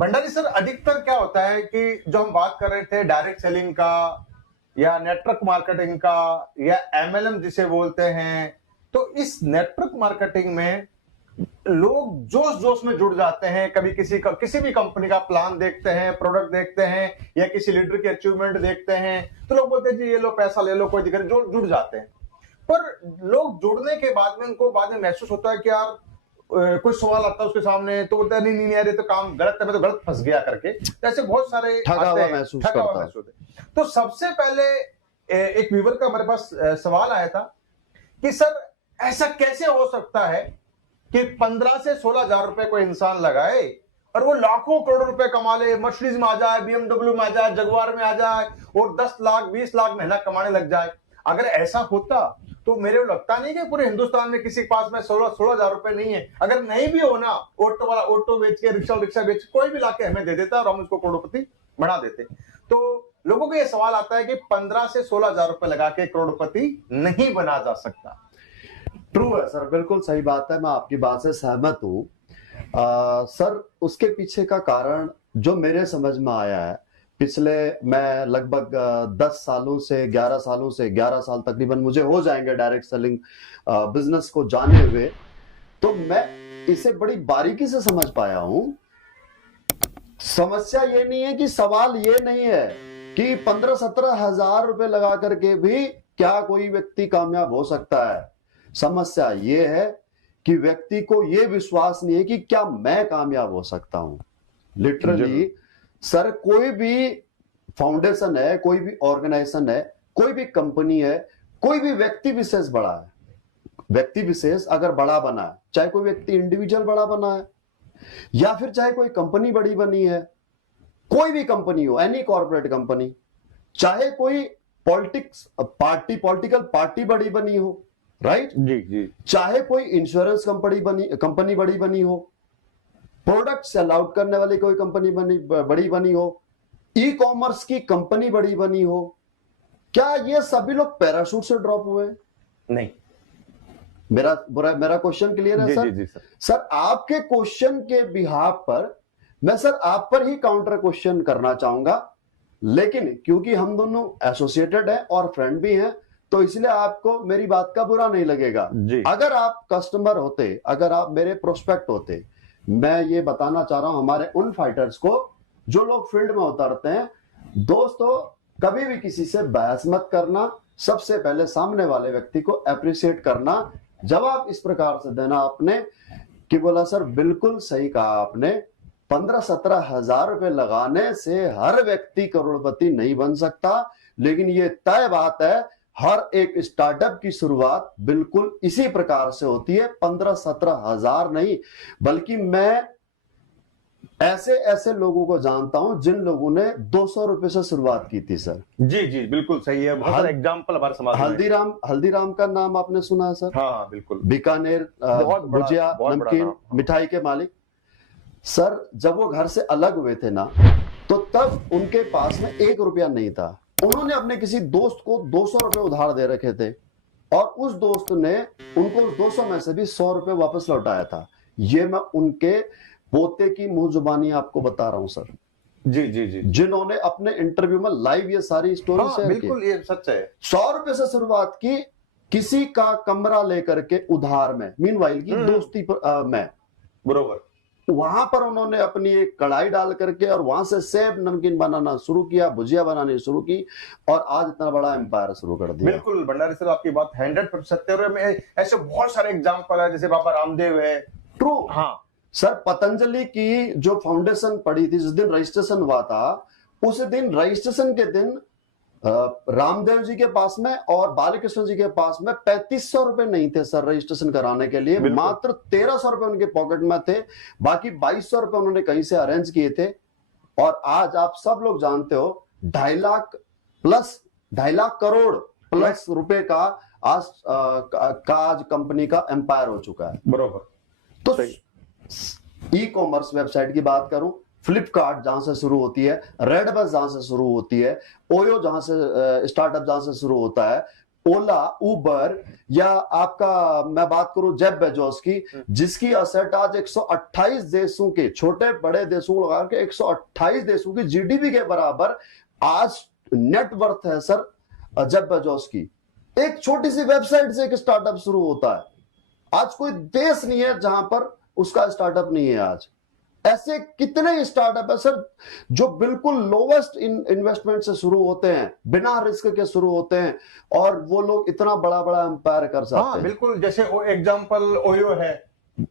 Bhandari sir, अधिकतर क्या होता है कि जो हम बात कर रहे थे डायरेक्ट सेलिंग का या नेटवर्क मार्केटिंग का या एमएलएम जिसे बोलते हैं, तो इस नेटवर्क मार्केटिंग में लोग जोश जोश में जुड़ जाते हैं। कभी किसी भी कंपनी का प्लान देखते हैं, प्रोडक्ट देखते हैं या किसी लीडर की अचीवमेंट देखते हैं, तो लोग बोलते हैं जी ये लो, पैसा ले लो, कोई दिक्कत नहीं, जुड़ जाते हैं। पर लोग जुड़ने के बाद में उनको बाद में महसूस होता है कि यार कोई सवाल आता है उसके सामने, तो बोलता है नहीं नहीं यार ये तो काम गलत है, मैं तो गलत फंस गया करके। तो ऐसे बहुत सारे ठगा आते हुआ हैं, महसूस ठगा हुआ करता है। महसूस होता है। तो सबसे पहले एक व्यूवर का हमारे पास सवाल आया था कि सर ऐसा कैसे हो सकता है कि 15 से 16 हजार रुपए कोई इंसान लगाए और वो लाखों करोड़ रुपए कमा ले, मर्सिडीज में आ जाए, बीएमडब्ल्यू में आ जाए, जगुआर में आ जाए और 10 लाख 20 लाख महीना कमाने लग जाए। अगर ऐसा होता तो मेरे को लगता नहीं कि पूरे हिंदुस्तान में किसी के पास में 16 हजार रुपए नहीं है। अगर नहीं भी हो ना, ऑटो वाला ऑटो बेच के, रिक्शा बेच, कोई भी लाके हमें दे देता और हम उसको करोड़पति बना देते। तो लोगों को यह सवाल आता है कि 15 से 16 हजार रुपए लगा के करोड़पति नहीं बना जा सकता। ट्रू है सर, बिल्कुल सही बात है, मैं आपकी बात से सहमत हूँ। सर उसके पीछे का कारण जो मेरे समझ में आया है, पिछले मैं लगभग 10 सालों से 11 सालों से 11 साल तकरीबन मुझे हो जाएंगे डायरेक्ट सेलिंग बिजनेस को जाने हुए, तो मैं इसे बड़ी बारीकी से समझ पाया हूं। समस्या ये नहीं है कि सवाल ये नहीं है कि 15-17 हजार रुपए लगा करके भी क्या कोई व्यक्ति कामयाब हो सकता है। समस्या ये है कि व्यक्ति को ये विश्वास नहीं है कि क्या मैं कामयाब हो सकता हूं। लिटरली सर, कोई भी फाउंडेशन है, कोई भी ऑर्गेनाइजेशन है, कोई भी कंपनी है, कोई भी व्यक्ति विशेष बड़ा है, व्यक्ति विशेष अगर बड़ा बना है, चाहे कोई व्यक्ति इंडिविजुअल बड़ा बना है या फिर चाहे कोई कंपनी बड़ी बनी है, कोई भी कंपनी हो, एनी कॉर्पोरेट कंपनी, चाहे कोई पॉलिटिकल पार्टी बड़ी बनी हो, राइट जी जी, चाहे कोई इंश्योरेंस कंपनी बड़ी बनी हो, प्रोडक्ट सेल आउट करने वाली कोई कंपनी बड़ी बनी हो, ई कॉमर्स की कंपनी बड़ी बनी हो, क्या ये सभी लोग पैराशूट से ड्रॉप हुए? नहीं। मेरा क्वेश्चन क्लियर है सर? जी सर। सर आपके क्वेश्चन के बिहाफ पर मैं सर आप पर ही काउंटर क्वेश्चन करना चाहूंगा, लेकिन क्योंकि हम दोनों एसोसिएटेड हैं और फ्रेंड भी हैं, तो इसलिए आपको मेरी बात का बुरा नहीं लगेगा। अगर आप कस्टमर होते, अगर आप मेरे प्रोस्पेक्ट होते, मैं ये बताना चाह रहा हूं हमारे उन फाइटर्स को जो लोग फील्ड में उतरते हैं, दोस्तों कभी भी किसी से बहस मत करना, सबसे पहले सामने वाले व्यक्ति को अप्रिशिएट करना, जवाब इस प्रकार से देना आपने कि बोला सर बिल्कुल सही कहा आपने, 15-17 हजार रुपए लगाने से हर व्यक्ति करोड़पति नहीं बन सकता, लेकिन ये तय बात है हर एक स्टार्टअप की शुरुआत बिल्कुल इसी प्रकार से होती है, 15-17 हजार नहीं, बल्कि मैं ऐसे लोगों को जानता हूं जिन लोगों ने 200 रुपए से शुरुआत की थी सर। जी जी बिल्कुल सही है, बहुत एग्जांपल हमारे समाज में। हल्दीराम का नाम आपने सुना है सर? हाँ बिल्कुल, बीकानेर भुजिया नमकीन मिठाई के मालिक। सर जब वो घर से अलग हुए थे ना, तो तब उनके पास में 1 रुपया नहीं था। उन्होंने अपने किसी दोस्त को 200 रुपए उधार दे रखे थे और उस दोस्त ने उनको 200 में से भी 100 रुपए वापस लौटाया था। ये मैं उनके पोते की मुंह जुबानी आपको बता रहा हूं सर। जी जी जी, जिन्होंने अपने इंटरव्यू में लाइव ये सारी स्टोरी शेयर की। बिल्कुल ये सच है। 100 रुपए से शुरुआत की, किसी का कमरा लेकर के उधार में, मीनवाइल की दोस्ती में, बरोबर, वहां पर उन्होंने अपनी एक कढ़ाई डाल करके और वहां से सेब नमकीन बनाना शुरू किया, भुजिया बनानी शुरू की और आज इतना बड़ा एम्पायर शुरू कर दिया। बिल्कुल भंडारी सर, आपकी बात 100% सत्य है। ऐसे बहुत सारे एग्जांपल है, जैसे बाबा रामदेव है। ट्रू। हाँ सर, पतंजलि की जो फाउंडेशन पड़ी थी, जिस दिन रजिस्ट्रेशन हुआ था, उस दिन रजिस्ट्रेशन के दिन रामदेव जी के पास में और बालकृष्ण जी के पास में 3500 रुपए नहीं थे सर रजिस्ट्रेशन कराने के लिए, मात्र 1300 रुपए उनके पॉकेट में थे, बाकी 2200 रुपए उन्होंने कहीं से अरेंज किए थे। और आज आप सब लोग जानते हो 2.5 लाख करोड़ प्लस रुपए का आज कंपनी का एम्पायर हो चुका है। बरोबर। तो ई कॉमर्स वेबसाइट की बात करूं, फ्लिपकार्ट जहां से शुरू होती है, रेडबस जहां से शुरू होती है, ओयो जहां से स्टार्टअप जहां से शुरू होता है, ओला, उबर या आपका मैं बात करूं जेफ बेजोस की, जिसकी असेट आज 128 देशों के, छोटे बड़े देशों को लगा के 128 देशों की जीडीपी के बराबर आज नेट वर्थ है सर जेफ बेजोस की। एक छोटी सी वेबसाइट से एक स्टार्टअप शुरू होता है। आज कोई देश नहीं है जहां पर उसका स्टार्टअप नहीं है। आज ऐसे कितने स्टार्टअप है सर जो बिल्कुल लोवेस्ट इन्वेस्टमेंट से शुरू होते हैं, बिना रिस्क के शुरू होते हैं, और वो लोग इतना बड़ा बड़ा एम्पायर कर सकते हाँ हैं। बिल्कुल, जैसे एग्जांपल ओयो है।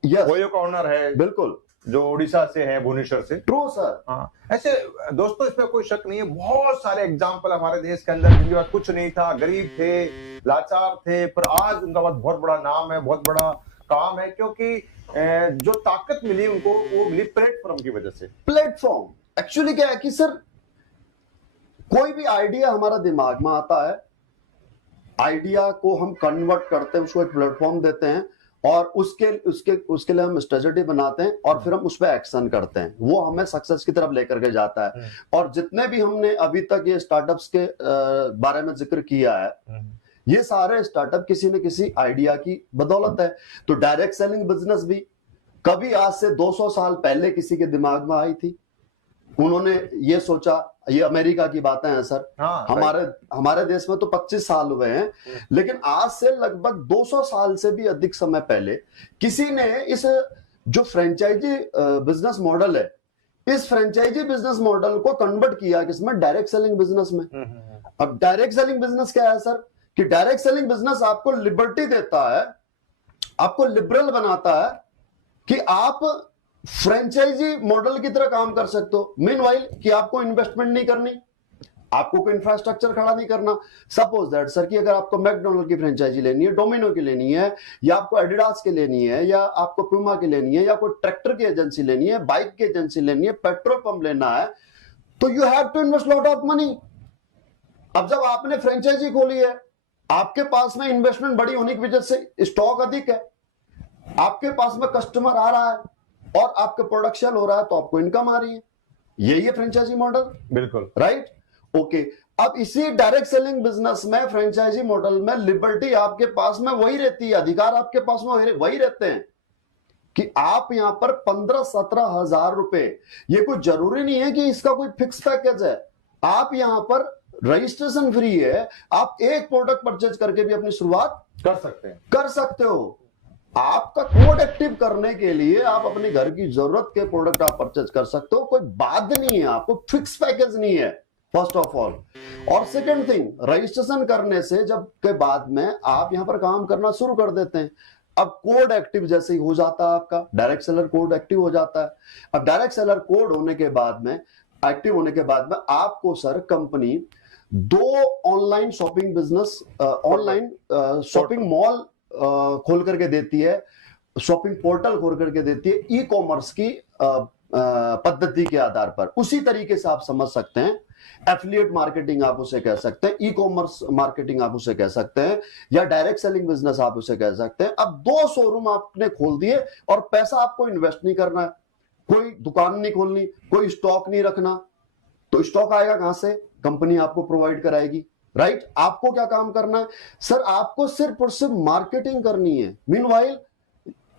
यस, ओयो का ओनर है बिल्कुल, जो उड़ीसा से है, भुवनेश्वर से। True sir. हाँ, ऐसे दोस्तों इसमें कोई शक नहीं है, बहुत सारे एग्जाम्पल हमारे देश के अंदर जिनके पास कुछ नहीं था, गरीब थे, लाचार थे, पर आज उनका पास बहुत बड़ा नाम है, बहुत बड़ा काम है, क्योंकि जो ताकत मिली उनको वो मिली प्लेटफॉर्म की वजह से। प्लेटफॉर्म एक्चुअली क्या है कि सर कोई भी आइडिया हमारा दिमाग में आता है, आइडिया को हम कन्वर्ट करते हैं, उसको एक प्लेटफॉर्म देते हैं, और उसके लिए हम स्ट्रेटजी बनाते हैं, और फिर हम उस पर एक्शन करते हैं। वो हमें सक्सेस की तरफ लेकर के जाता है। और जितने भी हमने अभी तक ये स्टार्टअप्स के बारे में जिक्र किया है, ये सारे स्टार्टअप किसी न किसी आइडिया की बदौलत है। तो डायरेक्ट सेलिंग बिजनेस भी कभी आज से 200 साल पहले किसी के दिमाग में आई थी? उन्होंने ये सोचा, ये अमेरिका की बातें हैं सर। हाँ, हमारे देश में तो 25 साल हुए हैं, लेकिन आज से लगभग 200 साल से भी अधिक समय पहले किसी ने इस जो फ्रेंचाइजी बिजनेस मॉडल है, इस फ्रेंचाइजी बिजनेस मॉडल को कन्वर्ट किया किसमें? डायरेक्ट सेलिंग बिजनेस में। अब डायरेक्ट सेलिंग बिजनेस क्या है सर? कि डायरेक्ट सेलिंग बिजनेस आपको लिबर्टी देता है, आपको लिबरल बनाता है कि आप फ्रेंचाइजी मॉडल की तरह काम कर सकते हो। मीनवाइल कि आपको इन्वेस्टमेंट नहीं करनी, आपको कोई इंफ्रास्ट्रक्चर खड़ा नहीं करना। सपोज दैट सर कि अगर आपको मैकडोनल्ड की फ्रेंचाइजी लेनी है, डोमिनो की लेनी है, या आपको एडिडास की लेनी है, या आपको प्यूमा की लेनी है, या कोई ट्रैक्टर की एजेंसी लेनी है, बाइक की एजेंसी लेनी है, पेट्रोल पंप लेना है, तो you have to invest lot of money. अब जब आपने फ्रेंचाइजी खोली है, आपके पास में इन्वेस्टमेंट बड़ी होने की वजह से स्टॉक अधिक है, आपके पास में कस्टमर आ रहा है और आपका प्रोडक्शन हो रहा है, तो आपको इनकम आ रही है। यही है फ्रेंचाइजी मॉडल। बिल्कुल राइट, ओके। अब इसी डायरेक्ट सेलिंग बिजनेस में, फ्रेंचाइजी मॉडल में, लिबर्टी आपके पास में वही रहती है, अधिकार आपके पास में वही रहते हैं कि आप यहां पर 15-17 हजार रुपए, ये कोई जरूरी नहीं है कि इसका कोई फिक्स पैकेज है। आप यहां पर रजिस्ट्रेशन फ्री है, आप एक प्रोडक्ट परचेज करके भी अपनी शुरुआत कर सकते हो। आपका कोड एक्टिव करने के लिए आप अपने घर की जरूरत के प्रोडक्ट आप परचेज कर सकते हो, कोई बात नहीं है, आपको फिक्स पैकेज नहीं है, फर्स्ट ऑफ ऑल। और सेकंड थिंग, रजिस्ट्रेशन करने से जब के बाद में आप यहां पर काम करना शुरू कर देते हैं, अब कोड एक्टिव जैसे ही हो जाता है, आपका डायरेक्ट सेलर कोड एक्टिव हो जाता है। अब डायरेक्ट सेलर कोड होने के बाद में, एक्टिव होने के बाद में, आपको sir company 2 online shopping business, online shopping mall खोल करके देती है, शॉपिंग पोर्टल खोल करके देती है, ई कॉमर्स की पद्धति के आधार पर। उसी तरीके से आप समझ सकते हैं, एफिलिएट मार्केटिंग आप उसे कह सकते हैं, ई कॉमर्स मार्केटिंग आप उसे कह सकते हैं, या डायरेक्ट सेलिंग बिजनेस आप उसे कह सकते हैं। अब 2 शोरूम आपने खोल दिए और पैसा आपको इन्वेस्ट नहीं करना है, कोई दुकान नहीं खोलनी, कोई स्टॉक नहीं रखना, तो स्टॉक आएगा कहां से? कंपनी आपको प्रोवाइड कराएगी। राइट, आपको क्या काम करना है सर? आपको सिर्फ और सिर्फ मार्केटिंग करनी है। मीनवाइल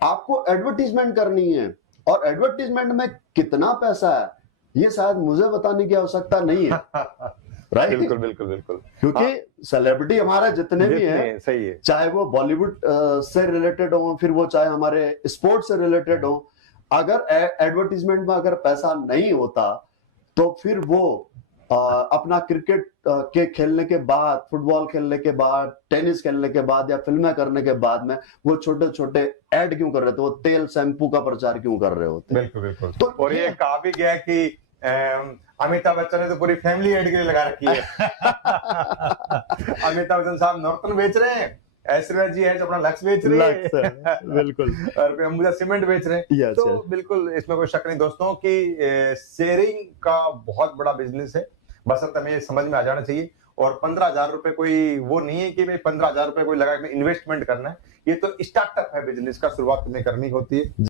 आपको एडवर्टीजमेंट करनी है, और एडवर्टीजमेंट में कितना पैसा है ये शायद मुझे बताने की आवश्यकता नहीं है। राइट, बिल्कुल बिल्कुल बिल्कुल, क्योंकि सेलिब्रिटी हमारे जितने भी हैं, सही है, चाहे वो बॉलीवुड से रिलेटेड हो, फिर वो चाहे हमारे स्पोर्ट्स से रिलेटेड हो, अगर एडवर्टीजमेंट में अगर पैसा नहीं होता तो फिर वो अपना क्रिकेट के खेलने के बाद, फुटबॉल खेलने के बाद, टेनिस खेलने के बाद, या फिल्में करने के बाद में वो छोटे छोटे ऐड क्यों कर रहे थे? वो तेल शैम्पू का प्रचार क्यों कर रहे होते? बिल्कुल बिल्कुल। तो और ये कहा भी गया कि अमिताभ बच्चन ने तो पूरी फैमिली ऐड के लिए लगा रखी है। अमिताभ बच्चन साहब नॉर्टन बेच रहे हैं, ऐश्वर्या जी है जो अपना लक्स बेच रही है, बिल्कुल, और कोई अंबुजा सीमेंट बेच रहे हैं। तो बिल्कुल इसमें कोई शक नहीं दोस्तों कि शेयरिंग का बहुत बड़ा बिजनेस है, बस हमें समझ में आ जाना चाहिए। और 15,000 रुपए कोई वो नहीं है कि भाई 15,000 रुपए कोई लगा के इन्वेस्टमेंट करना है, ये तो स्टार्टअप है बिजनेस का, शुरुआत में करनी होती है।